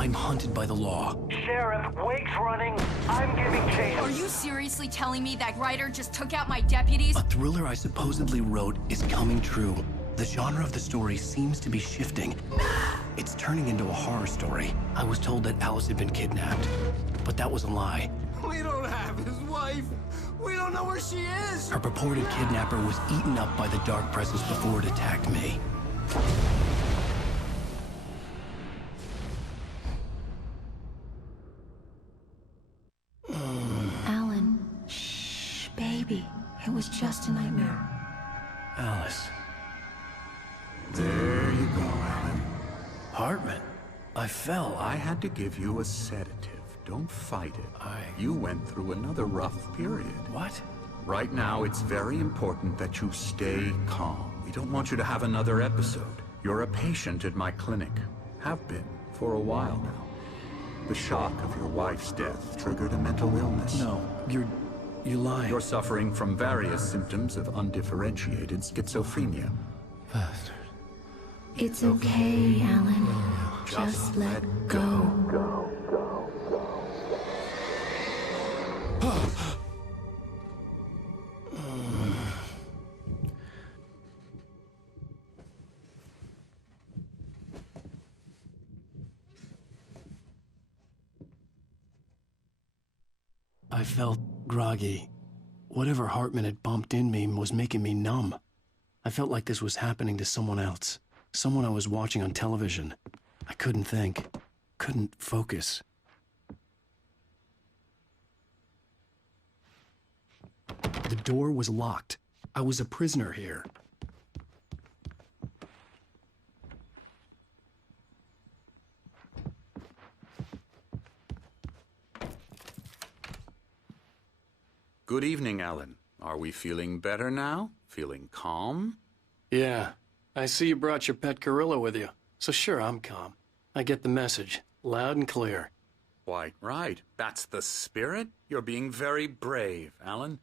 I'm hunted by the law. Sheriff, Wake's running. I'm giving chase. Are you seriously telling me that writer just took out my deputies? A thriller I supposedly wrote is coming true. The genre of the story seems to be shifting. It's turning into a horror story. I was told that Alice had been kidnapped, but that was a lie. We don't have his wife. We don't know where she is. Her purported kidnapper was eaten up by the dark presence before it attacked me. Alan, shh, baby. It was just a nightmare. Alice. There you go, Alan. Hartman. I fell. I had to give you a sedative. Don't fight it. You went through another rough period. What? Right now, it's very important that you stay calm. We don't want you to have another episode. You're a patient at my clinic. Have been for a while now. The shock of your wife's death triggered a mental illness. No, you're lying. You're suffering from various symptoms of undifferentiated schizophrenia. Bastard. It's okay, Alan. Just let go. I felt groggy. Whatever Hartman had bumped in me was making me numb. I felt like this was happening to someone else. Someone I was watching on television. I couldn't think. Couldn't focus. The door was locked. I was a prisoner here. Good evening, Alan. Are we feeling better now? Feeling calm? Yeah. I see you brought your pet gorilla with you. So sure, I'm calm. I get the message. Loud and clear. Quite right. That's the spirit. You're being very brave, Alan.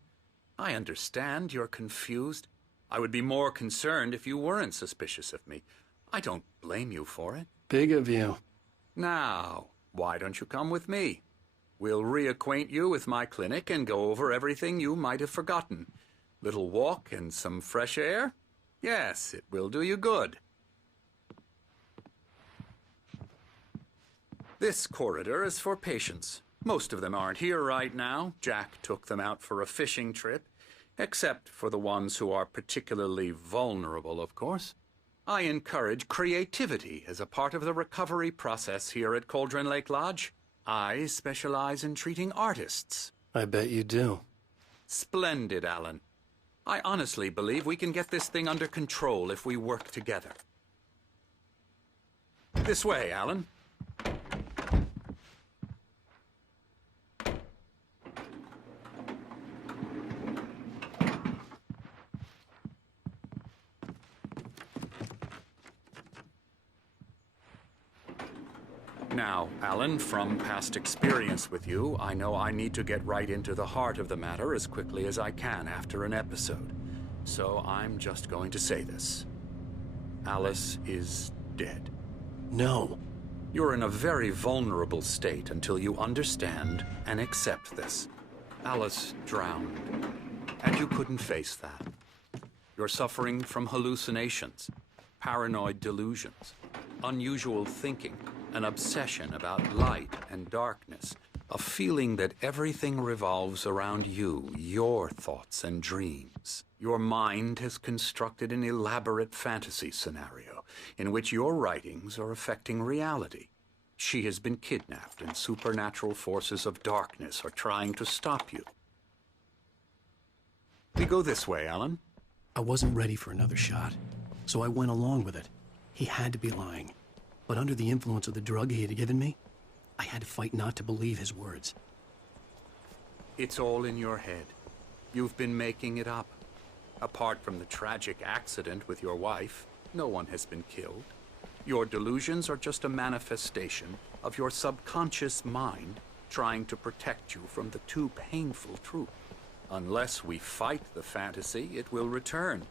I understand you're confused. I would be more concerned if you weren't suspicious of me. I don't blame you for it. Big of you. Now, why don't you come with me? We'll reacquaint you with my clinic and go over everything you might have forgotten. Little walk and some fresh air? Yes, it will do you good. This corridor is for patients. Most of them aren't here right now. Jack took them out for a fishing trip, except for the ones who are particularly vulnerable, of course. I encourage creativity as a part of the recovery process here at Cauldron Lake Lodge. I specialize in treating artists. I bet you do. Splendid, Alan. I honestly believe we can get this thing under control if we work together. This way, Alan. Now, Alan, from past experience with you, I know I need to get right into the heart of the matter as quickly as I can after an episode. So I'm just going to say this. Alice is dead. No. You're in a very vulnerable state until you understand and accept this. Alice drowned, and you couldn't face that. You're suffering from hallucinations, paranoid delusions, unusual thinking, an obsession about light and darkness, a feeling that everything revolves around you, your thoughts and dreams. Your mind has constructed an elaborate fantasy scenario in which your writings are affecting reality. She has been kidnapped and supernatural forces of darkness are trying to stop you. We go this way, Alan. I wasn't ready for another shot, so I went along with it. He had to be lying. But under the influence of the drug he had given me, I had to fight not to believe his words. It's all in your head. You've been making it up. Apart from the tragic accident with your wife, no one has been killed. Your delusions are just a manifestation of your subconscious mind trying to protect you from the too painful truth. Unless we fight the fantasy, it will return.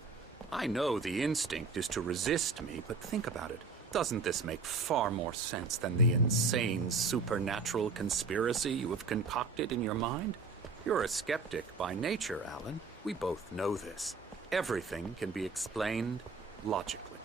I know the instinct is to resist me, but think about it. Doesn't this make far more sense than the insane supernatural conspiracy you have concocted in your mind? You're a skeptic by nature, Alan. We both know this. Everything can be explained logically.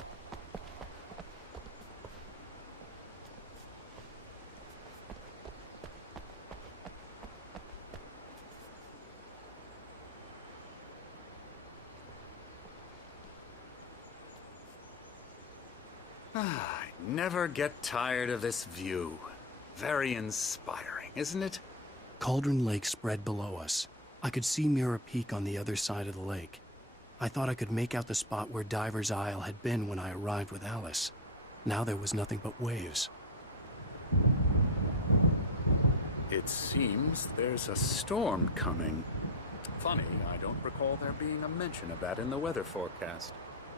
I never get tired of this view. Very inspiring, isn't it? Cauldron Lake spread below us. I could see Mirror Peak on the other side of the lake. I thought I could make out the spot where Diver's Isle had been when I arrived with Alice. Now there was nothing but waves. It seems there's a storm coming. Funny, I don't recall there being a mention of that in the weather forecast.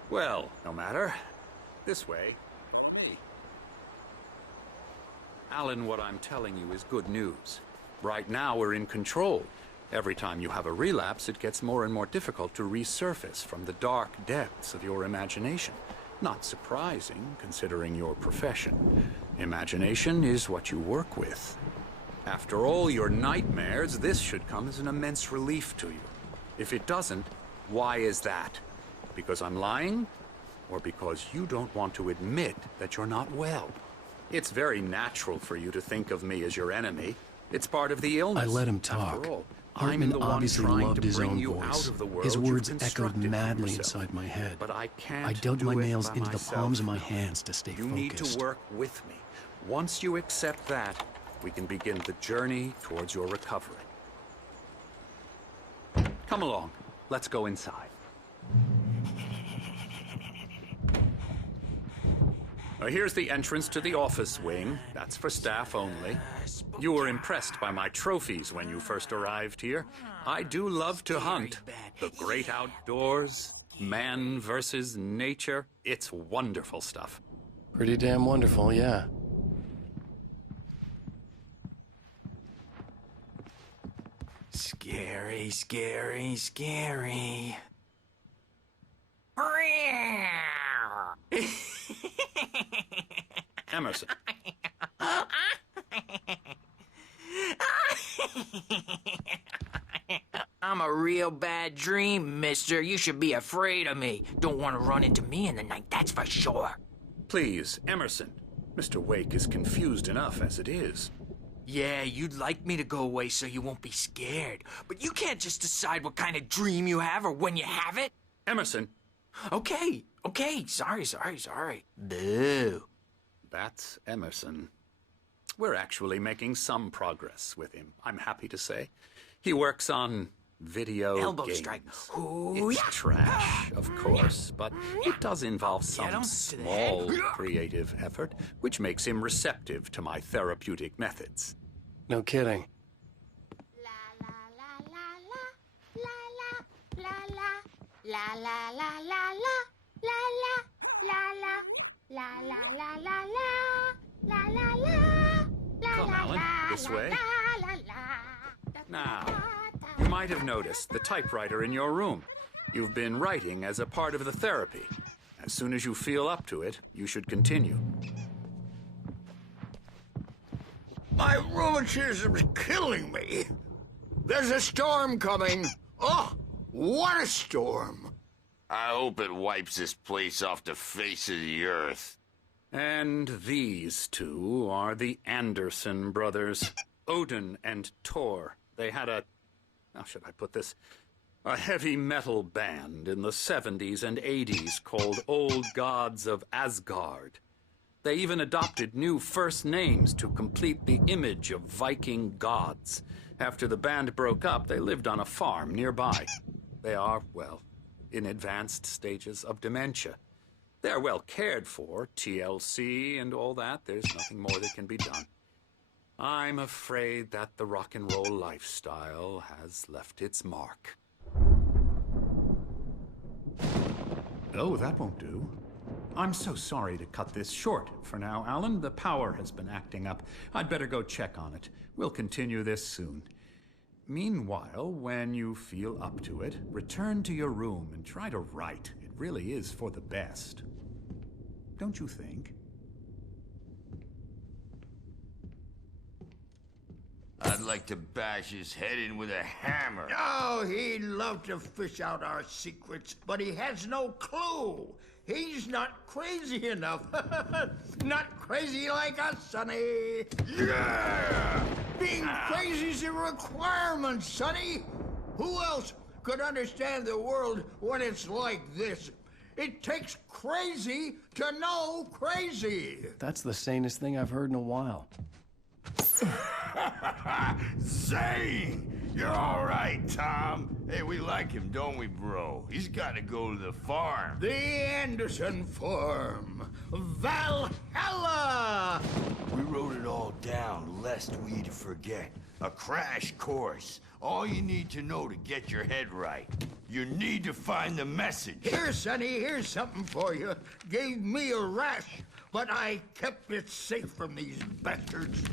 Well, no matter. This way. Hey. Alan, what I'm telling you is good news. Right now, we're in control. Every time you have a relapse, it gets more and more difficult to resurface from the dark depths of your imagination. Not surprising, considering your profession. Imagination is what you work with. After all your nightmares, this should come as an immense relief to you. If it doesn't, why is that? Because I'm lying? Or because you don't want to admit that you're not well? It's very natural for you to think of me as your enemy. It's part of the illness. I let him talk. After all, Hartman I'm the obviously one trying loved to his bring own you voice. out of the world His you've words echoed constructed for madly yourself. inside my head. But I can't I dug do my it nails by into the myself. palms of my hands to stay You focused. need to work with me. Once you accept that, we can begin the journey towards your recovery. Come along. Let's go inside. Here's the entrance to the office wing. That's for staff only. You were impressed by my trophies when you first arrived here. I do love to hunt. The great outdoors, man versus nature. It's wonderful stuff. Pretty damn wonderful, yeah. Scary, scary, scary. Emerson. I'm a real bad dream, mister. You should be afraid of me. Don't want to run into me in the night, that's for sure. Please, Emerson. Mr. Wake is confused enough as it is. Yeah, you'd like me to go away so you won't be scared. But you can't just decide what kind of dream you have or when you have it. Emerson. Okay, sorry. Boo. That's Emerson. We're actually making some progress with him, I'm happy to say. He works on video Elbow games. strike. Ooh, It's yeah. trash, of course, but it does involve some don't do small that. creative effort, which makes him receptive to my therapeutic methods. No kidding. Come, Alan, this way. Now, you might have noticed the typewriter in your room. You've been writing as a part of the therapy. As soon as you feel up to it, you should continue. My rheumatism's killing me. There's a storm coming. Oh, what a storm. I hope it wipes this place off the face of the earth. And these two are the Anderson brothers, Odin and Tor. They had how should I put this? A heavy metal band in the 70s and 80s called Old Gods of Asgard. They even adopted new first names to complete the image of Viking gods. After the band broke up, they lived on a farm nearby. They are, well, in advanced stages of dementia. They're well cared for, TLC and all that. There's nothing more that can be done. I'm afraid that the rock and roll lifestyle has left its mark. Oh, that won't do. I'm so sorry to cut this short for now, Alan. The power has been acting up. I'd better go check on it. We'll continue this soon. Meanwhile, when you feel up to it, return to your room and try to write. It really is for the best. Don't you think? I'd like to bash his head in with a hammer. Oh, he'd love to fish out our secrets, but he has no clue. He's not crazy enough. Not crazy like us, Sonny. Yeah! Being crazy's a requirement, Sonny. Who else could understand the world when it's like this? It takes crazy to know crazy. That's the sanest thing I've heard in a while. Zane! You're all right, Tom. Hey, we like him, don't we, bro? He's got to go to the farm. The Anderson Farm. Valhalla! We wrote it all down, lest we'd forget. A crash course. All you need to know to get your head right. You need to find the message. Here, Sonny, here's something for you. Gave me a rash, but I kept it safe from these bastards.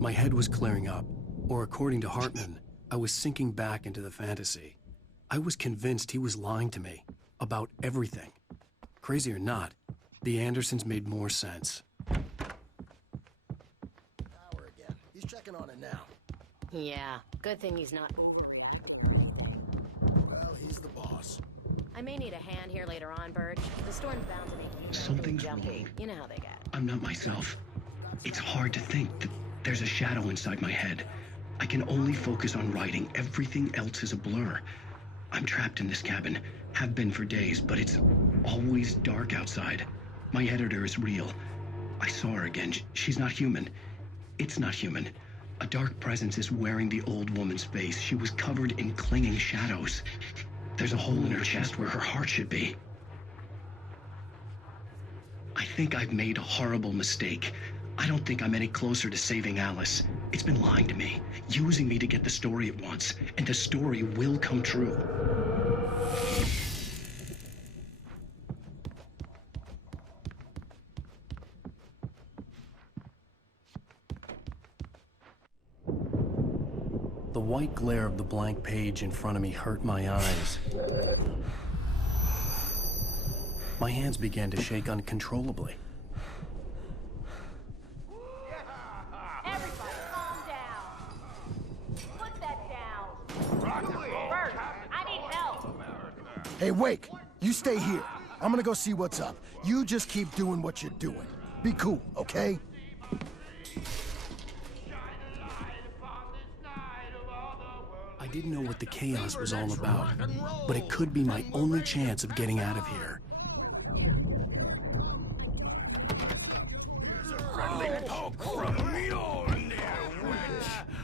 My head was clearing up, or according to Hartman, I was sinking back into the fantasy. I was convinced he was lying to me about everything. Crazy or not, the Andersons made more sense. Power again. He's checking on it now. Yeah, good thing he's not. Well, he's the boss. I may need a hand here later on, Birch. The storm's bound to make you Something's jumpy. wrong. You know how they get. I'm not myself. It's hard to think that there's a shadow inside my head. I can only focus on writing. Everything else is a blur. I'm trapped in this cabin. Have been for days, but it's always dark outside. My editor is real. I saw her again. She's not human. It's not human. A dark presence is wearing the old woman's face. She was covered in clinging shadows. There's a hole in her chest where her heart should be. I think I've made a horrible mistake. I don't think I'm any closer to saving Alice. It's been lying to me, using me to get the story it wants, and the story will come true. The white glare of the blank page in front of me hurt my eyes. My hands began to shake uncontrollably. Everybody, calm down. Put that down. Bert, I need help. Hey, Wake, you stay here. I'm gonna go see what's up. You just keep doing what you're doing. Be cool, okay? I didn't know what the chaos was all about, but it could be my only chance of getting out of here.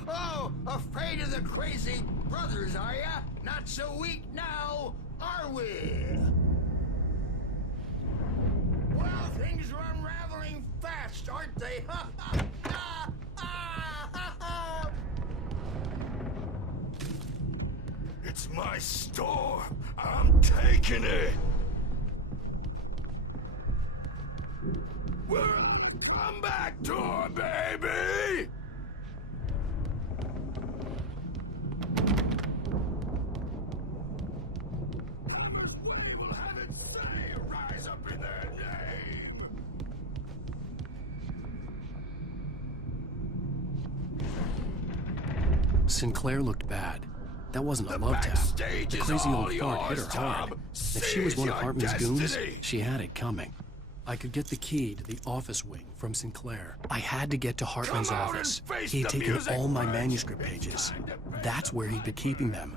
Oh, afraid of the crazy brothers, are ya? Not so weak now, are we? Well, things are unraveling fast, aren't they? It's my storm. I'm taking it. Well, I'm back door, baby. We'll have it say, rise up in their name. Sinclair looked bad. That wasn't a love tap. The crazy old fart hit her hard. If she was one of Hartman's goons, she had it coming. I could get the key to the office wing from Sinclair. I had to get to Hartman's office. He had taken all my manuscript pages. That's where he'd been keeping them.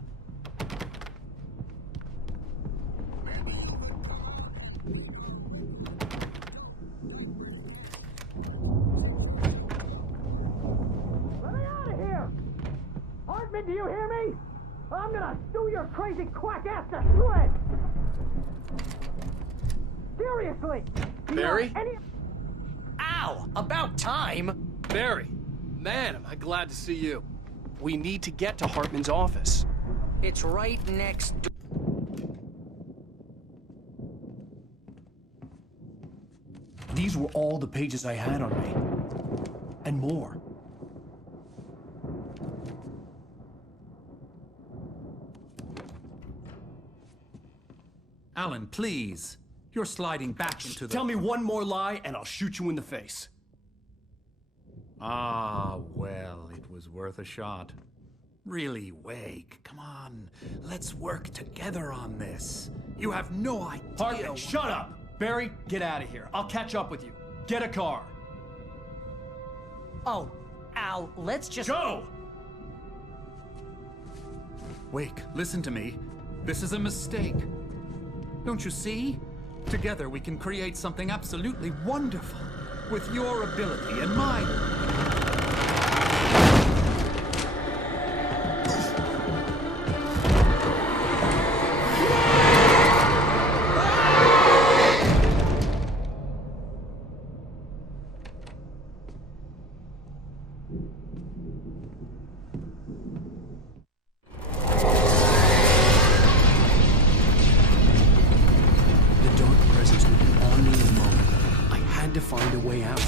Let me out of here! Hartman, do you hear me? I'm gonna sue your crazy quack ass to shreds! Seriously! Do you Barry? have any- Ow! About time! Barry, man, am I glad to see you. We need to get to Hartman's office. It's right next door. These were all the pages I had on me. And more. Alan, please. You're sliding back into the... Tell me one more lie and I'll shoot you in the face. Ah, well, it was worth a shot. Really, Wake, come on. Let's work together on this. You have no idea... Hartman, shut up! Barry, get out of here. I'll catch up with you. Get a car. Oh, Al, let's just... Go! Wake, listen to me. This is a mistake. Don't you see? Together we can create something absolutely wonderful. With your ability and mine. To find a way out.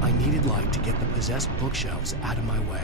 I needed light to get the possessed bookshelves out of my way.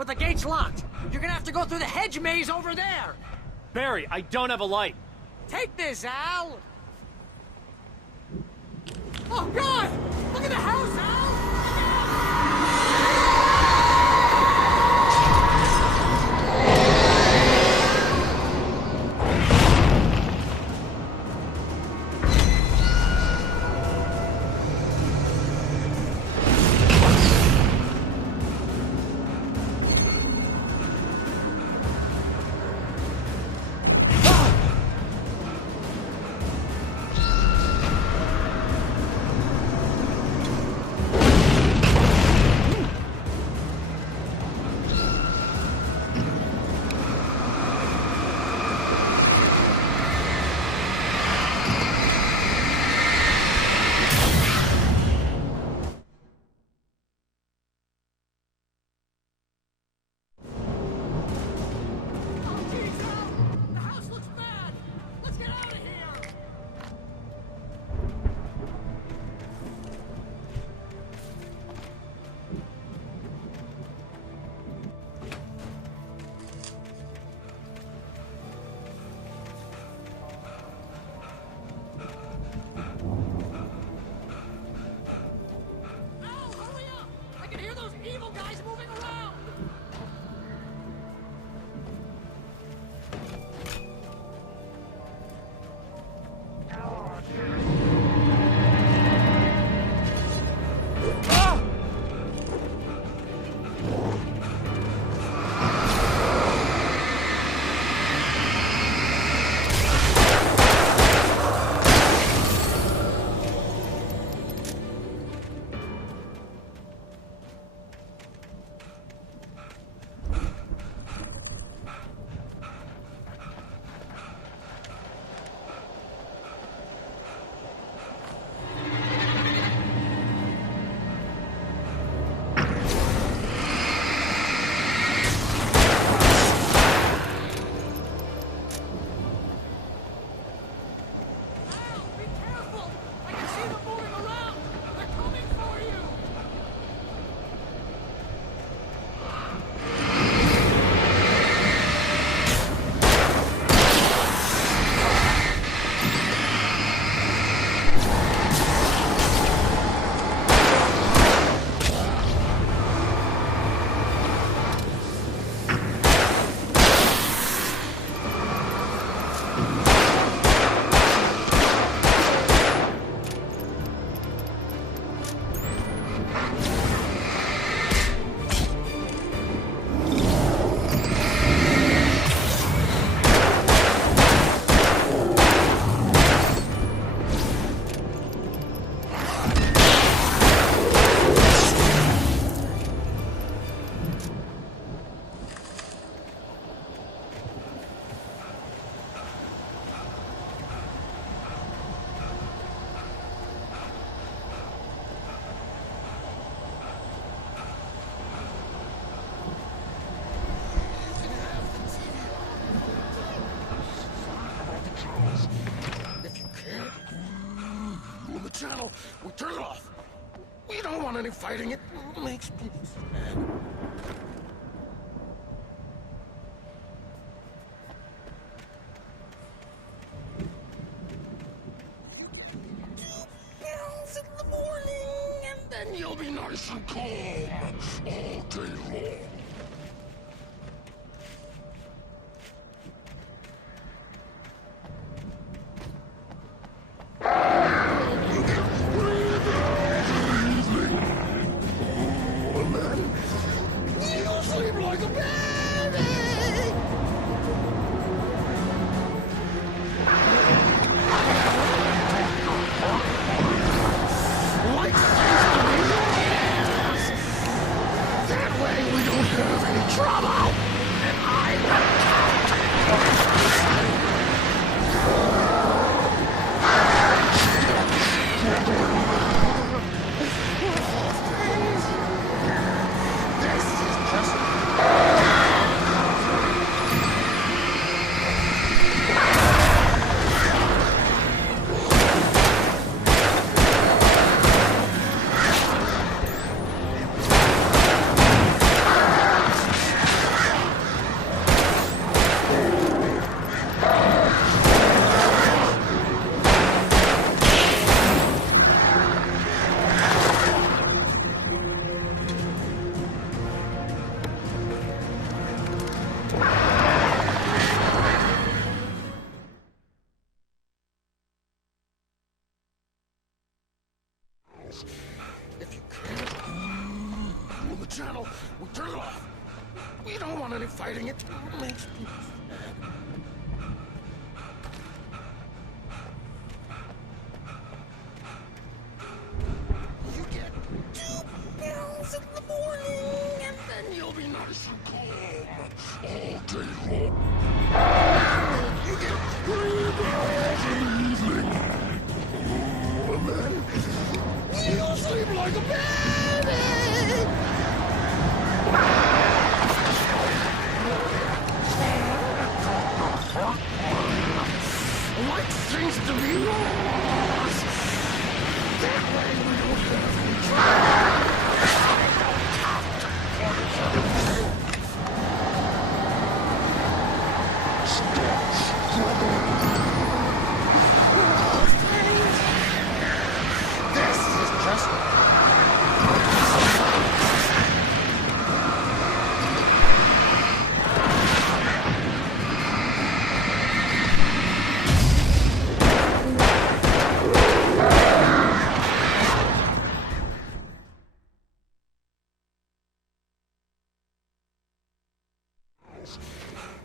but the gate's locked. You're gonna have to go through the hedge maze over there. Barry, I don't have a light. Take this, Al. Oh, God! Look at the house, Al! channel, we turn it off. We don't want any fighting. It makes people sad. In the morning, and then you'll be nice and calm all day long. That way we don't If you can't rule the channel, we turn it off. We don't want any fighting. It makes people sad. You get 2 pills in the morning, and then you'll be nice and calm all day long. You get 3 pills in the evening, and then you'll sleep like a baby. Like things to be lost. That way we don't have any trouble. This is just...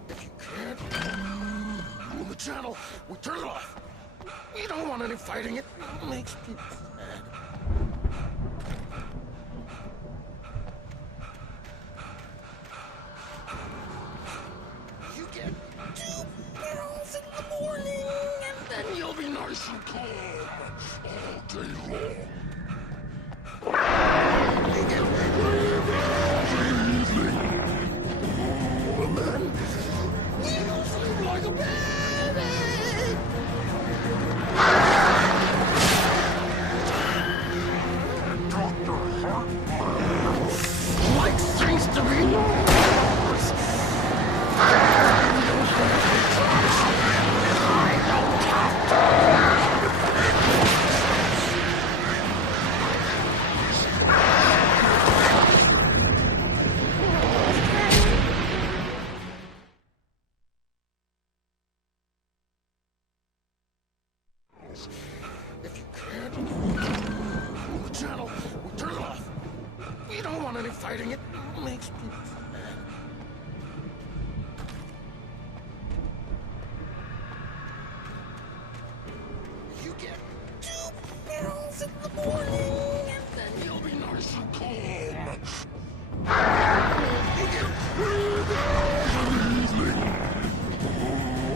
If you can't rule the channel, we turn it off. We don't want any fighting. It makes people sad. You get 2 pills in the morning, and then you'll be nice and calm all day long. You get 3 pills in the evening. And then you'll sleep like a baby. Dr. Hartman likes things to be yours. If you can't rule the channel, we turn it off. We don't want any fighting. It makes people sad. You get 2 pills in the morning, and then you'll be nice and calm. You get 3 pills in the evening,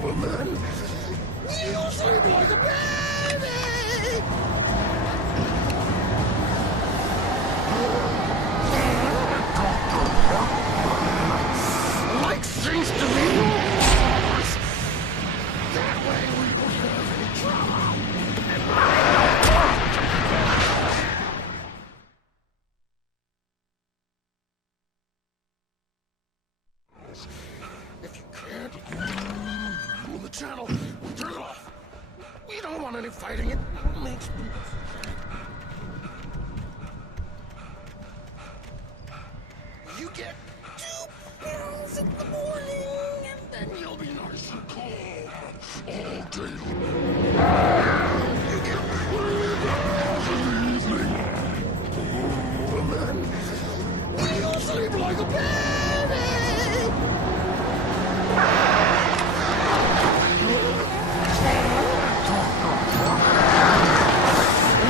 and then you'll sleep like a baby. Like things to be yours. That way we don't have any trouble. If you can't rule the channel, we turn it off. We don't want any fighting. It makes people sad. You get 2 pills in the morning, and then you'll be nice and calm all day long. You get 3 pills in the evening, and then you'll sleep like a baby.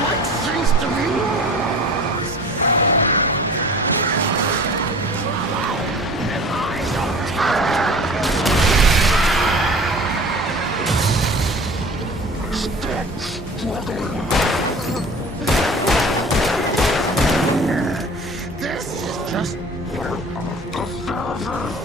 Like things to be yours. Stop struggling. This is just part of the service.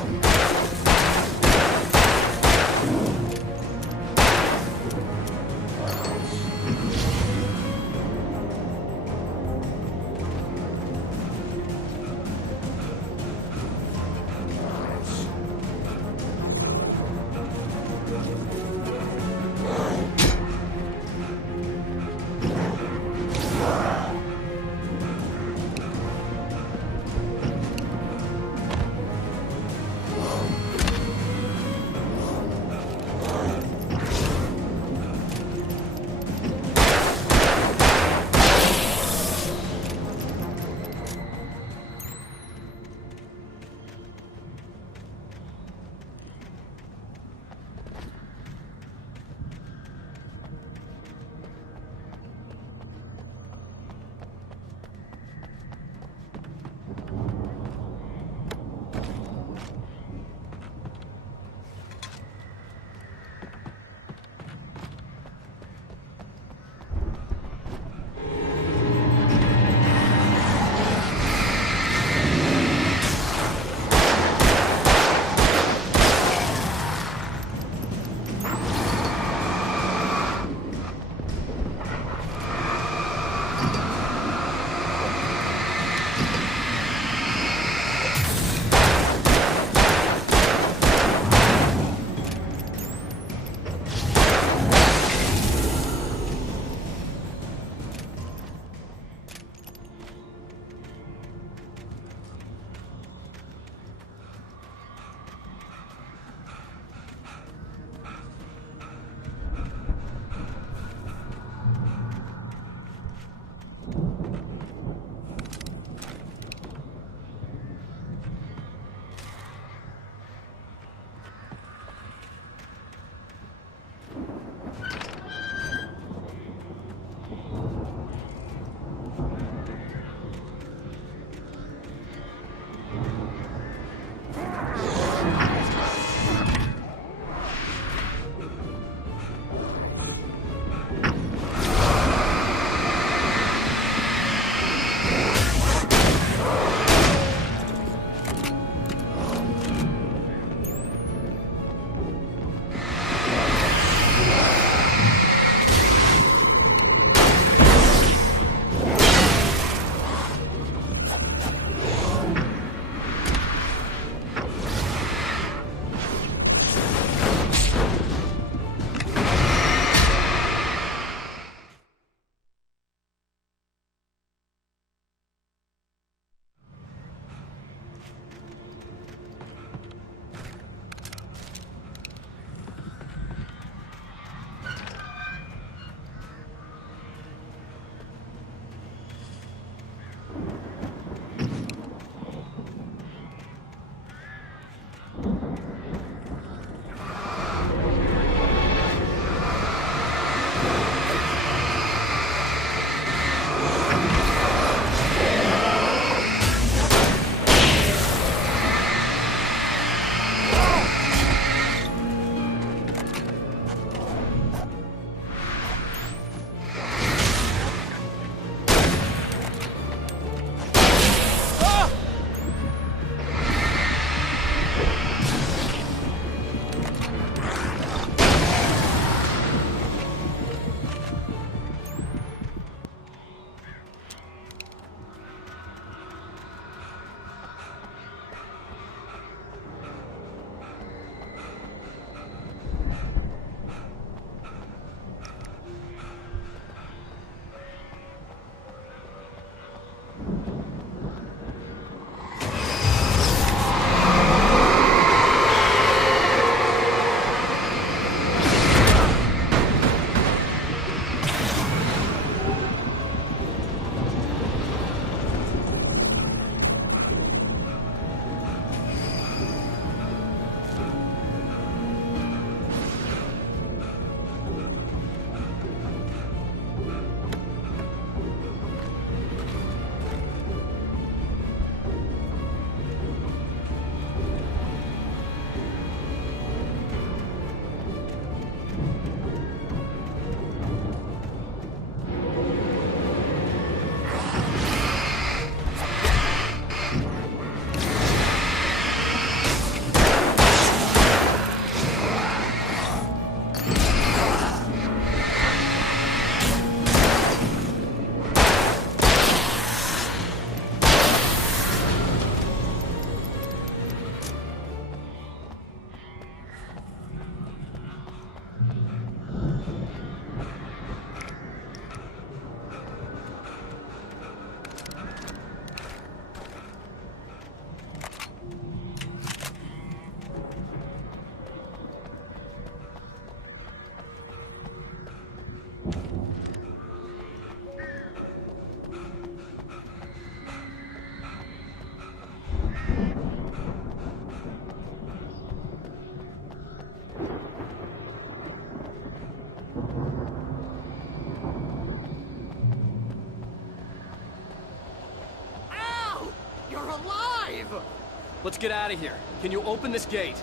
let's get out of here. Can you open this gate?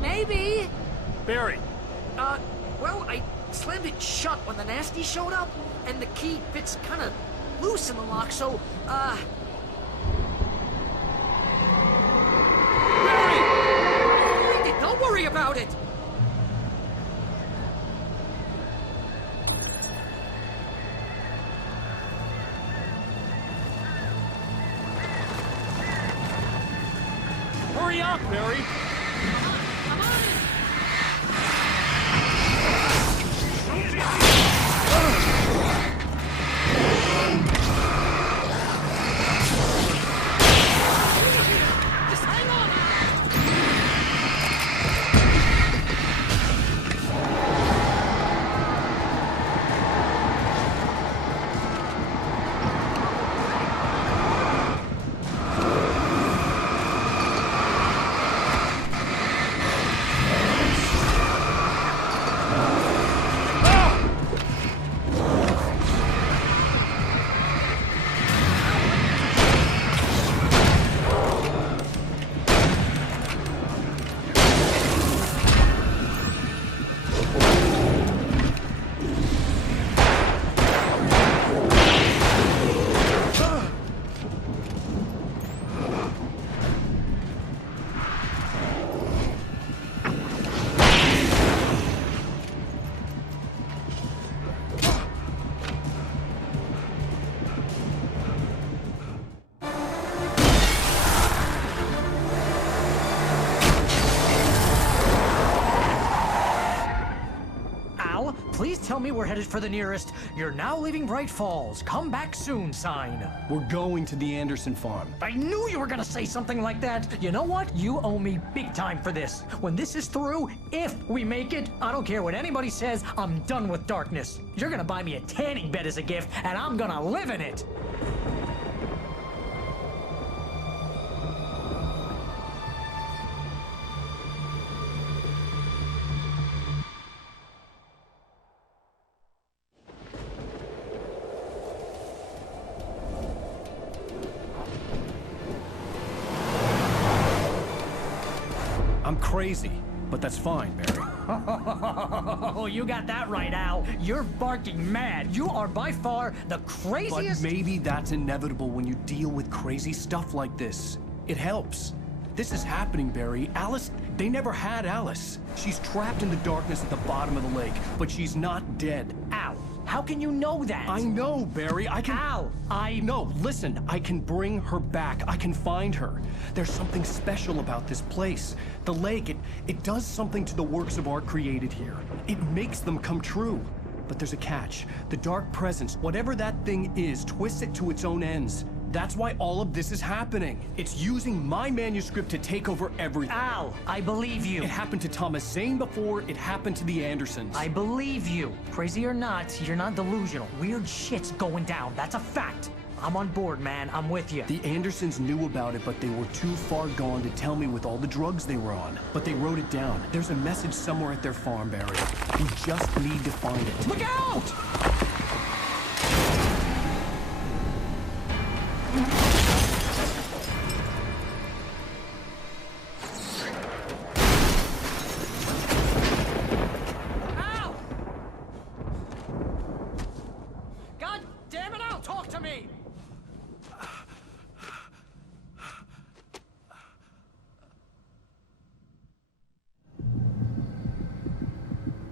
Maybe. Barry! Well, I slammed it shut when the nasty showed up, and the key fits kind of loose in the lock, so, Barry! Don't worry about it! Hurry up, Barry! Please tell me we're headed for the nearest "You're now leaving Bright Falls. Come back soon" sign. We're going to the Anderson farm. I knew you were gonna say something like that. You know what? You owe me big time for this. When this is through, if we make it, I don't care what anybody says, I'm done with darkness. You're gonna buy me a tanning bed as a gift, and I'm gonna live in it. I'm crazy, but that's fine, Barry. Oh, you got that right, Al. You're barking mad. You are by far the craziest... But maybe that's inevitable when you deal with crazy stuff like this. It helps. This is happening, Barry. Alice, they never had Alice. She's trapped in the darkness at the bottom of the lake, but she's not dead. Al, how can you know that? I know, Barry. I can... Al, No, listen. I can bring her back. I can find her. There's something special about this place. The lake, it does something to the works of art created here. It makes them come true. But there's a catch. The dark presence, whatever that thing is, twists it to its own ends. That's why all of this is happening. It's using my manuscript to take over everything. Al, I believe you. It happened to Thomas Zane before, it happened to the Andersons. I believe you. Crazy or not, you're not delusional. Weird shit's going down. That's a fact. I'm on board, man. I'm with you. The Andersons knew about it, but they were too far gone to tell me with all the drugs they were on. But they wrote it down. There's a message somewhere at their farm, Barry. We just need to find it. Look out!